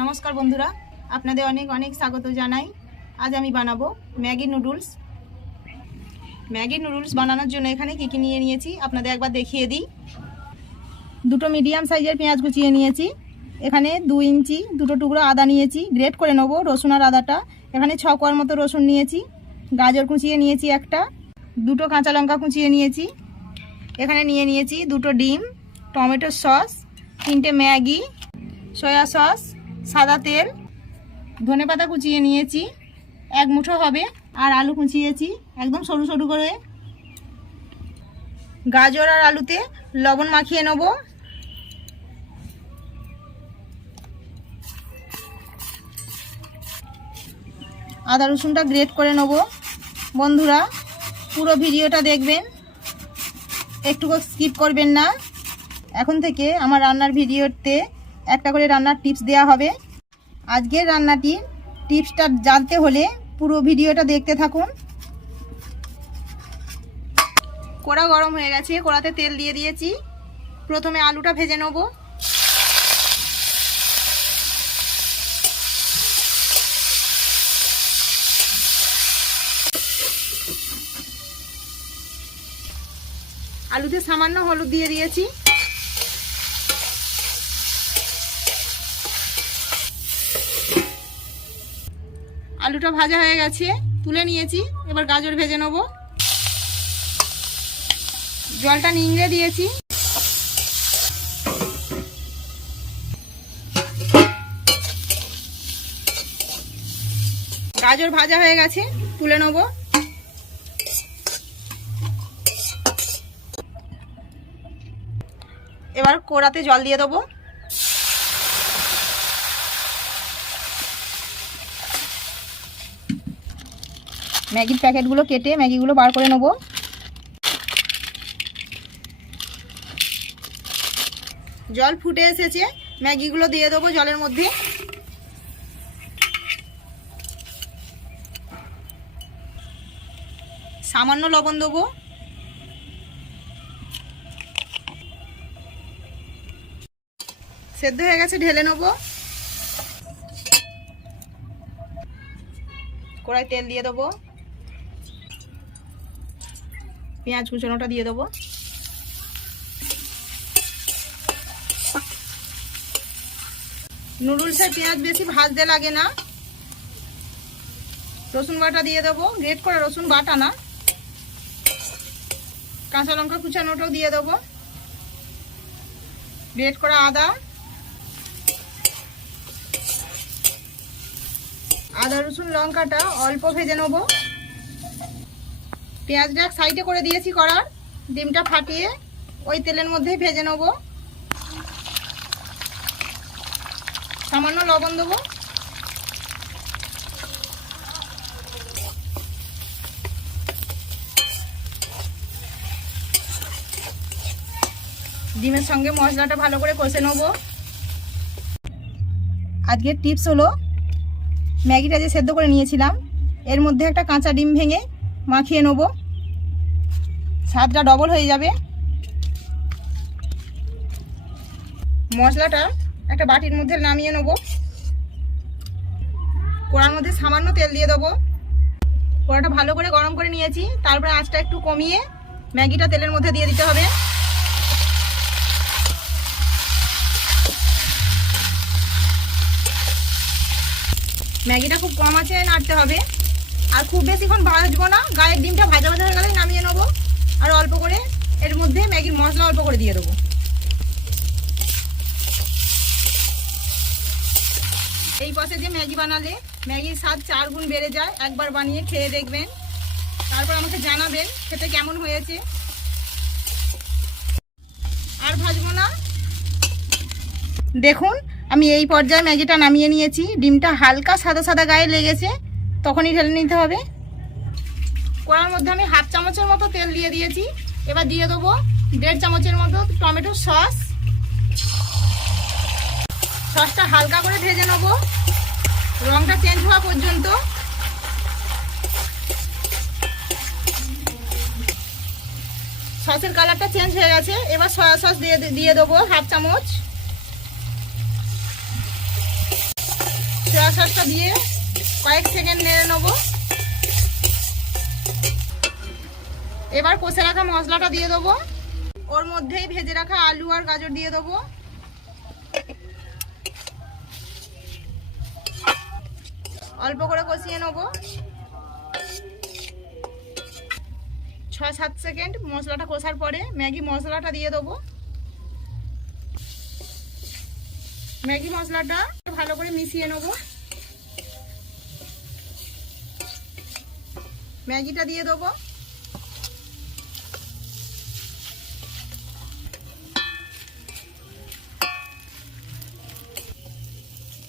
নমস্কার বন্ধুরা, আপনাদের অনেক অনেক স্বাগত জানাই। আজ আমি বানাবো ম্যাগি নুডলস। বানানোর জন্য এখানে কী কী নিয়ে নিয়েছি আপনাদের একবার দেখিয়ে দিই। দুটো মিডিয়াম সাইজের পেঁয়াজ কুচিয়ে নিয়েছি। এখানে 2 ইঞ্চি দুটো টুকরো আদা নিয়েছি, গ্রেট করে নেবো রসুন আর আদাটা। এখানে 6 কোয়ার মতো রসুন নিয়েছি। গাজর কুচিয়ে নিয়েছি একটা, দুটো কাঁচা লঙ্কা কুচিয়ে নিয়েছি। এখানে নিয়ে নিয়েছি দুটো ডিম, টমেটো সস, 3টে ম্যাগি, সয়া সস, সাদা তেল, ধনেপাতা কুচিয়ে নিয়েছি 1 মুঠো হবে, আর আলু কুচিয়েছি একদম সরু সরু করে। গাজর আর আলুতে লবণ মাখিয়ে নেব। আদা রসুনটা গ্রেট করে নেব। বন্ধুরা পুরো ভিডিওটা দেখবেন, একটুকু স্কিপ করবেন না। এখন থেকে আমার রান্নার ভিডিওতে একটা করে রান্নার টিপস দেওয়া হবে। আজকের রান্নাটির টিপসটা জানতে হলে পুরো ভিডিওটা দেখতে থাকুন। কড়া গরম হয়ে গেছে, কড়াতে তেল দিয়ে দিয়েছি। প্রথমে আলুটা ভেজে নেব। আলুতে সামান্য হলুদ দিয়ে দিয়েছি। আলুটা ভাজা হয়ে গেছে, তুলে নিয়েছি। এবার গাজর ভেজে নেব। জলটা নিংড়ে দিয়েছি। গাজর ভাজা হয়ে গেছে, তুলে নেব। এবার কড়াতে জল দিয়ে দেবো। ম্যাগির প্যাকেটগুলো কেটে ম্যাগিগুলো বার করে নেব। জল ফুটে এসেছে, ম্যাগিগুলো দিয়ে দেবো জলের মধ্যে। সামান্য লবণ দেবো। সেদ্ধ হয়ে গেছে, ঢেলে নেব। কড়াই তেল দিয়ে দেবো। পেঁয়াজ কুচানোটা দিয়ে দেবো। নুডলসের পেঁয়াজ বেশি ভাজতে লাগে না। রসুন বাটা দিয়ে দেবো, গ্রেট করে রসুন বাটা না। কাঁচা লঙ্কা কুচানোটাও দিয়ে দেবো। গ্রেট করা আদা, আদা রসুন লঙ্কাটা অল্প ভেজে নেব। পেঁয়াজটা সাইডে করে দিয়েছি কড়ার। ডিমটা ফাটিয়ে ওই তেলের মধ্যেই ভেজে নেব। সামান্য লবণ দেবো। ডিমের সঙ্গে মশলাটা ভালো করে কষে নেব। আজকের টিপস হলো, ম্যাগিটা যে সেদ্ধ করে নিয়েছিলাম এর মধ্যে একটা কাঁচা ডিম ভেঙে মাখিয়ে নেব। স্বাদটা ডবল হয়ে যাবে। মশলাটা একটা বাটির মধ্যে নামিয়ে নেব। কড়ার মধ্যে সামান্য তেল দিয়ে দেবো। কড়াটা ভালো করে গরম করে নিয়েছি। তারপরে আঁচটা একটু কমিয়ে ম্যাগিটা তেলের মধ্যে দিয়ে দিতে হবে। ম্যাগিটা খুব কম আঁচে নাড়তে হবে, আর খুব বেশিক্ষণ ভাজবো না। গায়ের ডিমটা ভাজা ভাজা হয়ে গেলে নামিয়ে নেবো। আর অল্প করে এর মধ্যে ম্যাগির মশলা অল্প করে দিয়ে দেবো। এই প্রসেসে ম্যাগি বানালে ম্যাগির স্বাদ 4 গুণ বেড়ে যায়। একবার বানিয়ে খেয়ে দেখবেন, তারপর আমাকে জানাবেন খেতে কেমন হয়েছে। আর ভাজবো না। দেখুন আমি এই পর্যায়ে ম্যাগিটা নামিয়ে নিয়েছি। ডিমটা হালকা সাদা সাদা গায়ে লেগেছে, তখনই ঢেলে নিতে হবে। কড়ার মধ্যে আমি 1/2 চামচের মতো তেল দিয়ে দিয়েছি। এবার দিয়ে দেবো 1.5 চামচের মতো টমেটো সস। সসটা হালকা করে ভেজে নেব, রংটা চেঞ্জ হওয়া পর্যন্ত। সসের কালারটা চেঞ্জ হয়ে গেছে। এবার সয়া সস দিয়ে দেবো 1/2 চামচ। সোয়া সসটা দিয়ে কয়েক সেকেন্ড নেড়ে নেব। এবার কষে রাখা মশলাটা দিয়ে দেবো। ওর মধ্যেই ভেজে রাখা আলু আর গাজর দিয়ে দেবো। অল্প করে কষিয়ে নেব। 6-7 সেকেন্ড মশলাটা কষার পরে ম্যাগি মশলাটা দিয়ে দেবো। ম্যাগি মশলাটা ভালো করে মিশিয়ে নেব। ম্যাগিটা দিয়ে দেবো।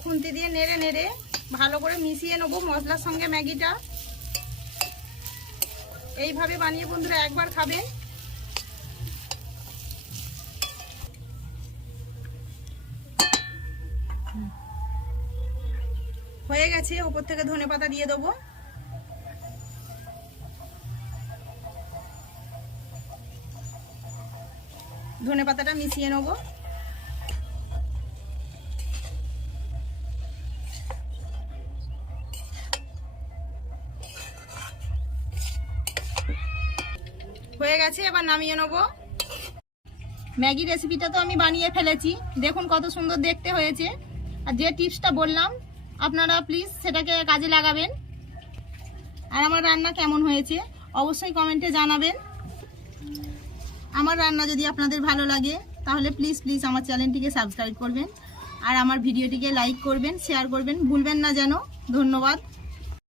খুন্তি দিয়ে নেড়ে নেড়ে ভালো করে মিশিয়ে নেব মশলার সঙ্গে ম্যাগিটা। এইভাবে বানিয়ে বন্ধুরা একবার খাবেন। হয়ে গেছে, উপর থেকে ধনেপাতা দিয়ে দেবো। ধনেপাতাটা মিশিয়ে নেব। হয়ে গেছে, এবার নামিয়ে নেব। ম্যাগি রেসিপিটা তো আমি বানিয়ে ফেলেছি, দেখুন কত সুন্দর দেখতে হয়েছে। আর যে টিপসটা বললাম আপনারা প্লিজ সেটাকে কাজে লাগাবেন। আর আমার রান্না কেমন হয়েছে অবশ্যই কমেন্টে জানাবেন। আমার রান্না যদি আপনাদের ভালো লাগে তাহলে প্লিজ আমার চ্যানেলটিকে সাবস্ক্রাইব করবেন আর আমার ভিডিওটিকে লাইক করবেন, শেয়ার করবেন, ভুলবেন না যেন। ধন্যবাদ।